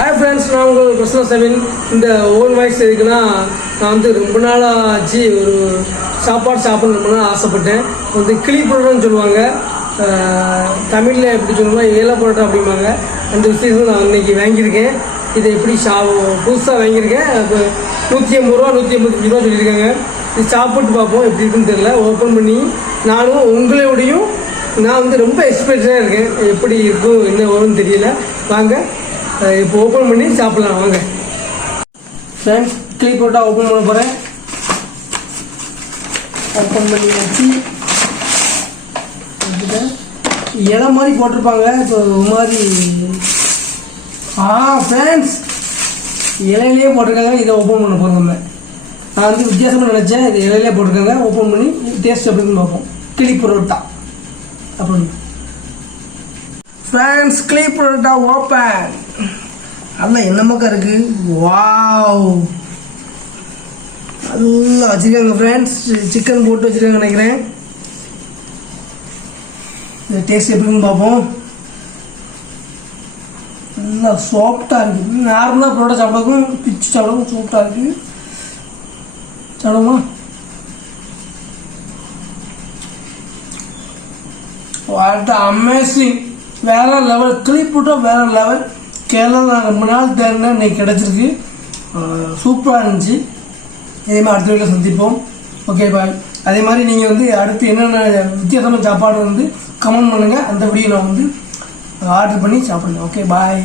Hi friends நான் உங்கள் கிருஷ்ண செவின் இந்த ஓன் வாய்ஸ் எதுக்குன்னா நான் வந்து ரொம்ப நாளாக ஆச்சு ஒரு சாப்பாடு சாப்பிடணும் ரொம்ப நாள் ஆசைப்பட்டேன். வந்து கிளி புரோட்டான்னு சொல்லுவாங்க. தமிழில் எப்படி சொல்லணும்னா ஏல புரோட்டா அப்படிம்பாங்க. அந்த விஷயத்தை நான் இன்றைக்கி வாங்கியிருக்கேன். இதை எப்படி சா புதுசாக வாங்கியிருக்கேன். இப்போ நூற்றி ஐம்பது ரூபா நூற்றி ஐம்பத்தஞ்சு ரூபா சொல்லியிருக்காங்க. இது சாப்பிட்டு பார்ப்போம் எப்படி இருக்குன்னு தெரியல. ஓப்பன் பண்ணி நானும் உங்களோடையும் நான் வந்து ரொம்ப எக்ஸ்பெக்டாக இருக்கேன். எப்படி இருக்கும் என்ன வரும்னு தெரியல. வாங்க இப்போ ஓப்பன் பண்ணி சாப்பிடலாம் வாங்க. ஃப்ரெண்ட்ஸ் கிளி போட்டால் ஓப்பன் பண்ண போகிறேன் ஓப்பன் பண்ணி வச்சு. இலை மாதிரி போட்டிருப்பாங்க இப்போ ஒரு மாதிரி. ஆ ஃப்ரெண்ட்ஸ் இலையிலேயே போட்டிருக்காங்க இதை ஓப்பன் பண்ண போகிறோம் நம்ம. நான் வந்து வித்தியாசமாக நினச்சேன் இது இலையிலே போட்டிருக்காங்க ஓப்பன் பண்ணி டேஸ்ட் அப்படின்னு பார்ப்போம். கிளி பரோட்டா அப்படின்னு ஃப்ரெண்ட்ஸ் கிளி பரோட்டா ஓப்பன். அதெல்லாம் என்னமாக்கா இருக்குது இருக்கு. வாவ் நல்லா வச்சுருக்காங்க ஃப்ரெண்ட்ஸ் சிக்கன் போட்டு வச்சுருக்காங்க நினைக்கிறேன். இந்த டேஸ்ட் எப்படின்னு பார்ப்போம். நல்லா சாஃப்டாக இருக்குது நார்மலாக பரோட்டா சாப்பிடக்கும் பிச்சு சாப்பிடக்கும் சாஃப்டாக இருக்குது சாப்பிடுமா வாட் அமேசிங் வேற லெவல் கிளிப் வேற லெவல் கேரளா ரொம்ப நாள் தேடினா இன்னைக்கு கிடச்சிருக்கு. சூப்பராக இருந்துச்சு. இதே மாதிரி அடுத்த வீட்டில் சந்திப்போம். ஓகே பாய் அதே மாதிரி நீங்கள் வந்து அடுத்து என்னென்ன வித்தியாசமான சாப்பாடு வந்து கமெண்ட் பண்ணுங்கள் அந்த வீடியோ நான் வந்து ஆர்டர் பண்ணி சாப்பிடுங்க. Okay bye